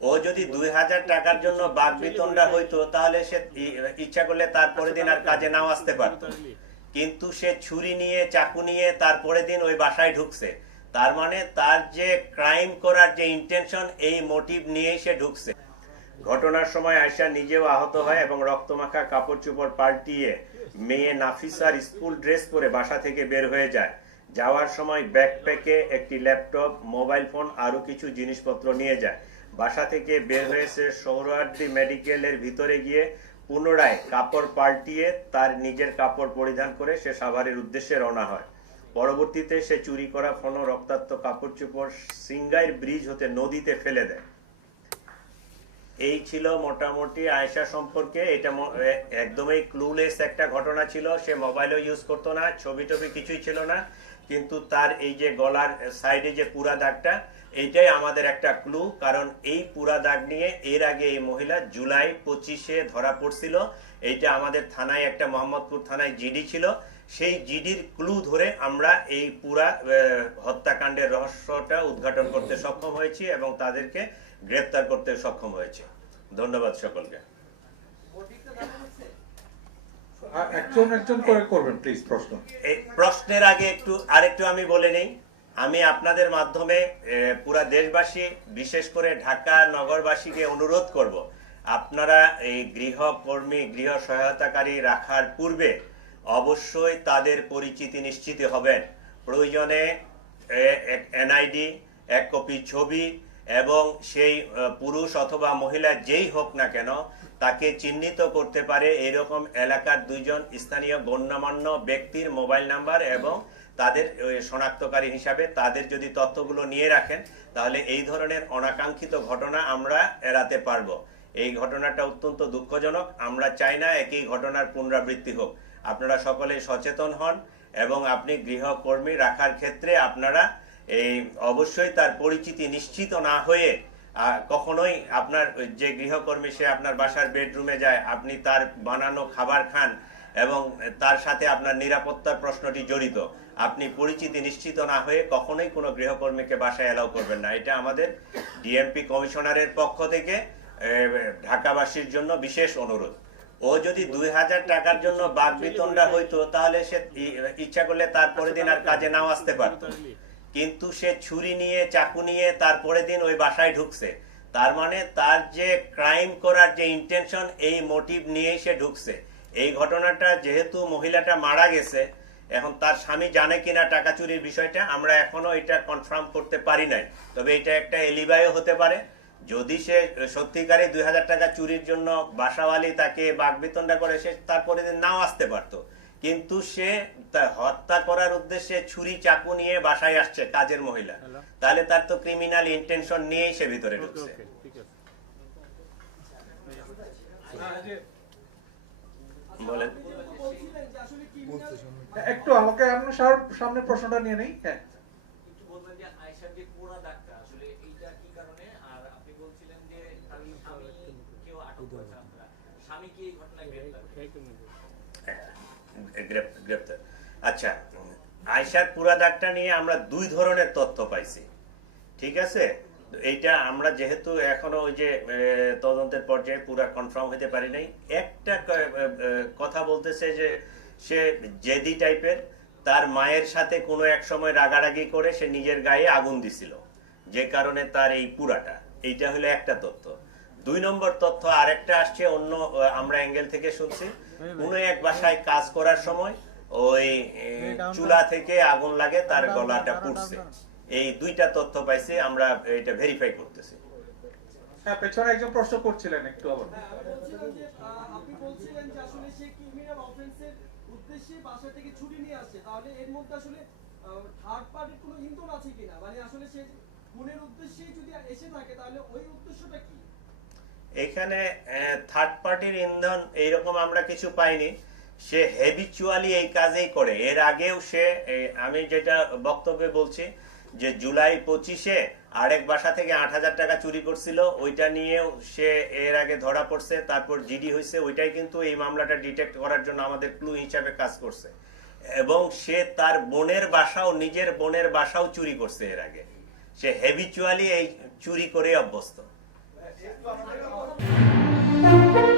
ও যদি দুই হাজার টাকার জন্য বাঘ বিতণ্ডা হইতো, তাহলে সে ইচ্ছা করলে তারপরে দিন আর কাজে নাও আসতে পারতো। কিন্তু সে ছুরি নিয়ে, চাকু নিয়ে তারপরে দিন ওই বাসায় ঢুকছে। তার মানে তার যে ক্রাইম করার যে ইন্টেনশন এই মোটিভ নিয়েই সে ঢুকছে। ঘটনার সময় আয়সা নিজেও আহত হয় এবং রক্তমাখা, কাপড় চোপড় পাল্টিয়ে মেয়ে নাফিসার স্কুল ড্রেস পরে বাসা থেকে বের হয়ে যায়। যাওয়ার সময় ব্যাকপ্যাকে একটি ল্যাপটপ, মোবাইল ফোন, আরও কিছু জিনিসপত্র নিয়ে যায়। বাসা থেকে বের হয়েছে সৌরার্দি মেডিকেলের ভিতরে গিয়ে পুনরায় কাপড় পাল্টিয়ে তার নিজের কাপড় পরিধান করে সে সাভারের উদ্দেশ্যে রওনা হয়। পরবর্তীতে সে চুরি করা ফোন রক্তাক্ত কাপড় চোপড় সিঙ্গাইর ব্রিজ হতে নদীতে ফেলে দেয়। এই ছিল মোটামুটি আয়েশা সম্পর্কে। এটা একদমই ক্লুলেস একটা ঘটনা ছিল। সে মোবাইলও ইউজ করতো না ছবি টবি কিছুই ছিল না। কিন্তু তার এই যে গলার সাইডে যে পুরা দাগটা, এইটাই আমাদের একটা ক্লু, কারণ এই পুরা দাগ নিয়ে এর আগে এই মহিলা জুলাই পঁচিশে ধরা পড়ছিল। এইটা আমাদের থানায় একটা মোহাম্মদপুর থানায় জিডি ছিল। সেই জিডির ক্লু ধরে আমরা এই পুরা হত্যাকাণ্ডের রহস্যটা উদ্ঘাটন করতে সক্ষম হয়েছি এবং তাদেরকে গ্রেপ্তার করতে সক্ষম হয়েছে। ধন্যবাদ সকলকে। একজন একজন করে করবেন প্লিজ প্রশ্ন। প্রশ্নের আগে একটু, আরেকটু আমি বলে নেই। আমি আপনাদের মাধ্যমে পুরা দেশবাসী, বিশেষ করে ঢাকা নগরবাসীকে অনুরোধ করব, আপনারা এই গৃহকর্মী, গৃহ সহায়তাকারী রাখার পূর্বে অবশ্যই তাদের পরিচিতি নিশ্চিত হবেন। প্রয়োজনে এনআইডি, এক কপি ছবি এবং সেই পুরুষ অথবা মহিলা যেই হোক না কেন, তাকে চিহ্নিত করতে পারে এরকম এলাকার দুইজন স্থানীয় গণ্যমান্য ব্যক্তির মোবাইল নাম্বার এবং তাদের শনাক্তকারী হিসাবে তাদের যদি তথ্যগুলো নিয়ে রাখেন, তাহলে এই ধরনের অনাকাঙ্ক্ষিত ঘটনা আমরা এড়াতে পারব। এই ঘটনাটা অত্যন্ত দুঃখজনক। আমরা চাই না একই ঘটনার পুনরাবৃত্তি হোক। আপনারা সকলে সচেতন হন এবং আপনি গৃহকর্মী রাখার ক্ষেত্রে আপনারা এই অবশ্যই তার পরিচিতি নিশ্চিত না হয়ে কখনোই আপনার যে গৃহকর্মী সে আপনার বাসার বেডরুমে যায়, আপনি তার বানানো খাবার খান এবং তার সাথে আপনার নিরাপত্তার প্রশ্নটি জড়িত। আপনি পরিচিতি নিশ্চিত না হয়ে কখনোই কোনো গৃহকর্মীকে বাসায় এলাও করবেন না। এটা আমাদের ডিএমপি কমিশনারের পক্ষ থেকে ঢাকাবাসীর জন্য বিশেষ অনুরোধ। ও যদি দুই হাজার টাকার জন্য বাঘ বিতণ্ডা হইতো, তাহলে সে ইচ্ছা করলে তারপরে দিন আর কাজে নাও আসতে পারতো। কিন্তু সে ছুরি নিয়ে, চাকু নিয়ে তারপরে দিন ওই বাসায় ঢুকছে। তার মানে তার যে ক্রাইম করার যে ইন্টেনশন এই মোটিভ নিয়েই সে ঢুকছে। এই ঘটনাটা যেহেতু মহিলাটা মারা গেছে, এখন তার স্বামী জানে কিনা টাকা চুরির বিষয়টা, আমরা এখনও এটা কনফার্ম করতে পারি নাই। তবে এটা একটা এলিবাইও হতে পারে। যদি সে সত্যিকারে দুই হাজার টাকা চুরির জন্য বাসাওয়ালি তাকে বাগবিতণ্ডা করে, সে তারপরে নাও আসতে পারতো। কিন্তু সে তা- হত্যা করার উদ্দেশ্যে ছুরি চাকু নিয়ে বাসায় আসছে কাজের মহিলা। তাহলে তার তো ক্রিমিনাল ইন্টেনশন নিয়েই সে ভিতরে ঢুকছে। বলেন। একটু আমাকে আপনার সামনে প্রশ্নটা নিয়ে নেই? হ্যাঁ। একটু বলবেন যে আয়েশার যে পোড়া দাগটা আসলে এইটা কি কারণে? আর আপনি বলছিলেন যে তার স্বামী কেউ আটক করেছে আপনারা। স্বামী কি এই ঘটনায় গ্রেফতার গ্রেপ- গ্রেপ্তার। আচ্ছা আয়সার পুরা দাগটা নিয়ে আমরা দুই ধরনের তথ্য পাইছি। ঠিক আছে? এইটা আমরা যেহেতু এখনও ওই যে তদন্তের পর্যায়ে পুরা কনফার্ম হতে পারি নাই। একটা কথা বলতেছে যে, সে জেদি টাইপের, তার মায়ের সাথে কোনো এক সময় রাগারাগি করে সে নিজের গায়ে আগুন দিছিল। যে কারণে তার এই পুরাটা। এইটা হলো একটা তথ্য। দুই নম্বর তথ্য আরেকটা আসছে অন্য আমরা অ্যাঙ্গেল থেকে শুনছি। কোনো এক বাসায় কাজ করার সময় ওই চুলা থেকে আগুন লাগে তার গলাটা পুড়ছে। এই দুইটা তথ্য পাইছে আমরা এটা ভেরিফাই করতেছি। হ্যাঁ পেছনে একজন প্রশ্ন করছিলেন একটু আবার। বলছিলাম যে, আহ, আপনি বলছিলেন যে আসলে সে ক্রিমিনাল অফেন্সের উদ্দেশ্যে বাসা থেকে ছুটি নিয়ে আসছে। তাহলে এর মধ্যে আসলে থার্ড পার্টির কোনো ইন্ধন আছে কিনা? মানে আসলে সে খুনের উদ্দেশ্যে যদি এসে থাকে তাহলে ওই উদ্দেশ্যটা কি? এখানে থার্ড পার্টির ইন্ধন এইরকম আমরা কিছু পাইনি। সে হেবিচুয়ালি এই কাজেই করে। এর আগেও সে আমি যেটা বক্তব্যে বলছি যে জুলাই পঁচিশে আরেক বাসা থেকে আট হাজার টাকা চুরি করছিল। ওইটা নিয়েও সে এর আগে ধরা পড়ছে, তারপর জিডি হয়েছে। ওইটাই কিন্তু এই মামলাটা ডিটেক্ট করার জন্য আমাদের ক্লু হিসাবে কাজ করছে। এবং সে তার বোনের বাসাও, নিজের বোনের বাসাও চুরি করছে এর আগে। সে হেবিচুয়ালি এই চুরি করে অভ্যস্ত। Thank you.